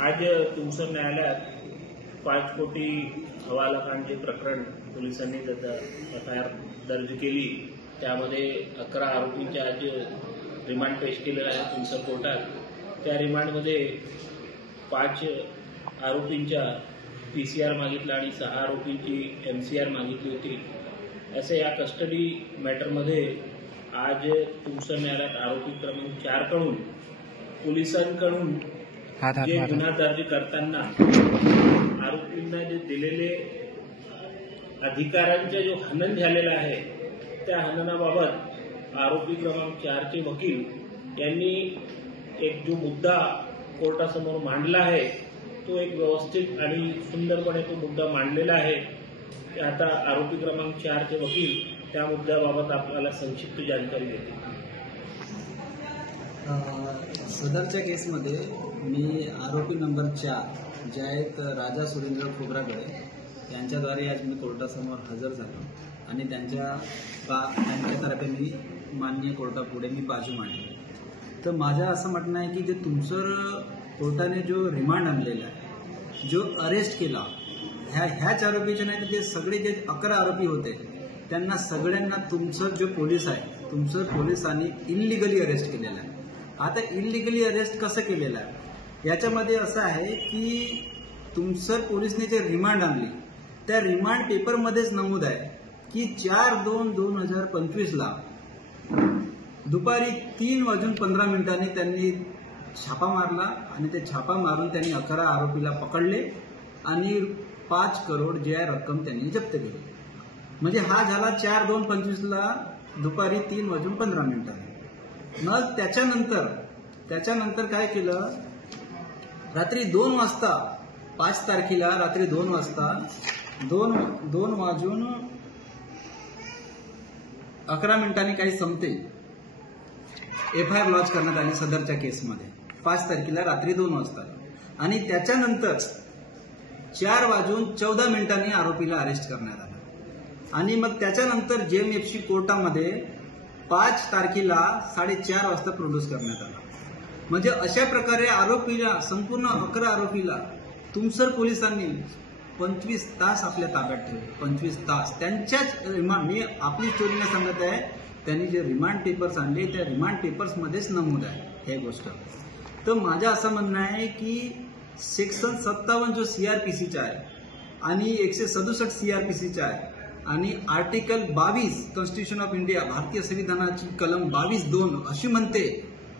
आज तुमसर न्यायालयात 5 कोटी हवालाकांडचे प्रकरण पोलिसांनी FIR दर्ज केली। त्यामध्ये 11 आरोपींच्या आज रिमांड पेश केलेला आहे तुमसर कोर्टात। त्या रिमांडमध्ये 5 आरोपींच्या PCR मागितला आणि 6 आरोपींची MCR मागितली होती। असे या कस्टडी मॅटरमध्ये आज तुमसर न्यायालयात आरोपी क्रमांक 4 कडून पोलिसांकडून जे गुन्हा दर्ज करताना आरोपींना जे दिलेले अधिकारांचा जो हनन झालेला आहे त्या हननाबाबत आरोपी क्रमांक 4 चे वकील यांनी एक जो मुद्दा कोर्टासमोर मांडला आहे तो एक व्यवस्थित आणि सुंदरपणे तो मुद्दा मांडलेला आहे। आता आरोपी क्रमांक 4 चे वकील त्या मुद्द्याबाबत आपल्याला संक्षिप्त जानकारी देतील। सदरच्या केसमध्ये मी आरोपी नंबर 4 जे आहेत राजा सुरेंद्र खोब्रागडे यांच्याद्वारे आज मी कोर्टासमोर हजर झालो आणि त्यांच्यातर्फे मी माननीय कोर्टापुढे मी बाजू मांडली। तर माझं असं म्हणणं आहे की जे तुमसर कोर्टाने जो रिमांड आणलेला आहे, जो अरेस्ट केला, ह्याच आरोपीचे नाही तर ते सगळे जे 11 आरोपी होते त्यांना सगळ्यांना तुमसर जो पोलीस आहे, तुमसर पोलिसांनी इल्लिगली अरेस्ट केलेला आहे। आता इल्लिगली अरेस्ट कसं केलेलं आहे याच्यामध्ये असं आहे की तुमसर पोलिसने जे रिमांड आणली त्या रिमांड पेपरमध्येच नमूद आहे की 4/2/2025 ला दुपारी 3:15 त्यांनी छापा मारला आणि ते छापा मारून त्यांनी 11 आरोपीला पकडले आणि 5 करोड जी आहे रक्कम त्यांनी जप्त केली। म्हणजे हा झाला 4/2/25 ला दुपारी 3:15। मग त्याच्यानंतर काय केलं, रात्री 2 वाजता 5 तारखेला रात्री 2 वाजता 2 वाजून 11 मिनिटांनी काही संपते FIR लॉन्च करण्यात आली सदरच्या केसमध्ये 5 तारखेला रात्री 2 वाजता आणि त्याच्यानंतर 4:14 आरोपीला अरेस्ट करण्यात आलं आणि मग त्याच्यानंतर JMFC कोर्टामध्ये 5 तारखेला 4:30 वाजता प्रोड्यूस करण्यात आला। म्हणजे अशा प्रकारे आरोपीला संपूर्ण 11 आरोपीला तुमसर पोलिसांनी 25 तास आपल्या ताब्यात ठेवले। 25 तास त्यांच्याच रिमांड, मी आपली स्टोरी न सांगत आहे, त्यांनी जे रिमांड पेपर्स आणले त्या रिमांड पेपर्समध्येच नमूद आहे हे गोष्ट। तर माझं असं म्हणणं आहे की सेक्शन 57 जो CRPCचा आहे आणि 167 CRPCचा आहे आणि आर्टिकल 22 कॉन्स्टिट्यूशन ऑफ इंडिया भारतीय संविधानाची कलम 22(2) अशी म्हणते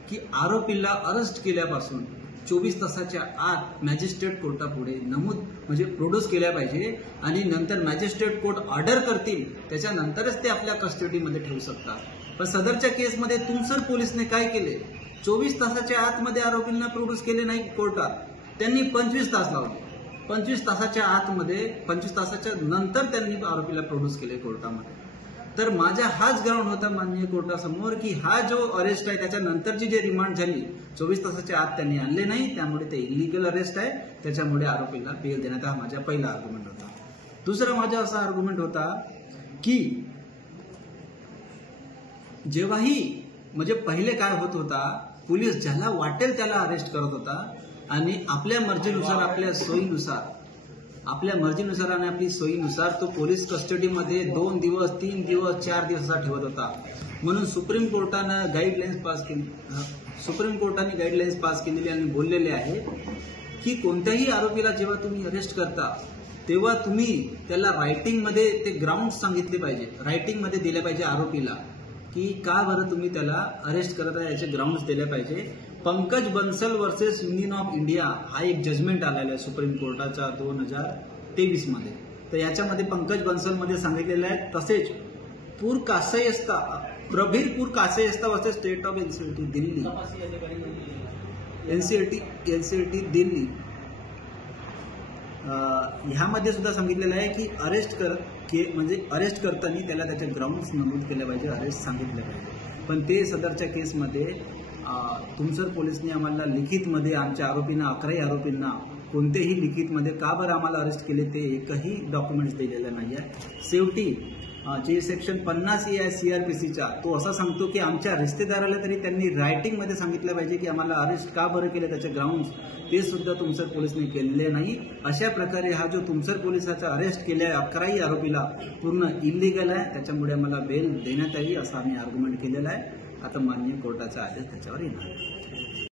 की आरोपीला अरेस्ट केल्यापासून 24 तासाच्या आत मॅजिस्ट्रेट कोर्टापुढे नमूद म्हणजे प्रोड्यूस केल्या पाहिजे आणि नंतर मॅजिस्ट्रेट कोर्ट ऑर्डर करतील त्याच्यानंतरच ते आपल्या कस्टडीमध्ये ठेवू शकतात। पण सदरच्या केसमध्ये तुमसर पोलिसने काय केले, 24 तासाच्या आतमध्ये आरोपींना प्रोड्यूस केले नाही कोर्टात, त्यांनी 25 तास लावले। 25 तासाच्या आतमध्ये 25 तासाच्या नंतर त्यांनी आरोपीला प्रोड्यूस केले कोर्टामध्ये। तर माझा हाच ग्राउंड होता माननीय कोर्टासमोर की हा जो अरेस्ट आहे त्याच्यानंतरची जी रिमांड झाली 24 तासाच्या आत त्यांनी आणले नाही, त्यामुळे ते इलिगल अरेस्ट आहे, त्याच्यामुळे आरोपीला बेल देण्यात हा माझा पहिला आर्ग्युमेंट होता। दुसरा माझा असा आर्ग्युमेंट होता की जेव्हाही म्हणजे पहिले काय होत होता, पोलीस ज्याला वाटेल त्याला अरेस्ट करत होता आणि आपल्या मर्जीनुसार आपल्या मर्जीनुसार आणि आपली सोयीनुसार तो पोलीस कस्टडीमध्ये 2 दिवस 3 दिवस 4 दिवस ठेवत होता। म्हणून सुप्रीम कोर्टाने गाईडलाईन्स पास केलेली आणि बोललेले आहे की कोणत्याही आरोपीला जेव्हा तुम्ही अरेस्ट करता तेव्हा तुम्ही त्याला रायटिंगमध्ये ते ग्राउंड सांगितले पाहिजे, रायटिंगमध्ये दिले पाहिजे आरोपीला की का बरं तुम्ही त्याला अरेस्ट करत आहे याचे ग्राउंड्स दिले पाहिजे। Pankaj Bansal versus union of India हा एक जजमेंट आलेला आहे सुप्रीम कोर्टाचा 2023 मध्ये। तर याच्यामध्ये पंकज बन्सलमध्ये सांगितलेलं आहे। तसेच प्रभीर कासयस्ता versus State of NCLT Delhi ह्यामध्ये सुद्धा सांगितलेलं आहे की अरेस्ट करताना त्याला त्याचे ग्राउंड्स नमूद केले पाहिजे, अरेस्ट सांगितले पाहिजे। पण ते सदरच्या केसमध्ये तुमसर पोलिसने आम्हाला लिखितमध्ये आमच्या आरोपींना 11 आरोपींना कोणतेही लिखितमध्ये का बरं आम्हाला अरेस्ट केले ते एकही डॉक्युमेंट्स दिलेलं नाही आहे। शेवटी जे सेक्शन 50 आहे CRPCचा, तो असा सांगतो की आमच्या रिश्तेदाराला तरी त्यांनी रायटिंगमध्ये सांगितलं पाहिजे की आम्हाला अरेस्ट का बरं केलं, त्याचे ग्राउंड्स ते सुद्धा तुमसर पोलिसांनी केलेले नाही. अशा प्रकारे हा जो तुमसर पोलिसाचा अरेस्ट केलाय 11ही आरोपीला पूर्ण इलिगल आहे. त्याच्यामुळे आम्हाला बेल देण्यात यावी असं आम्ही आर्ग्युमेंट केलेला आहे. आता माननीय कोर्टाचा आदेश त्याच्यावर येणार आहे.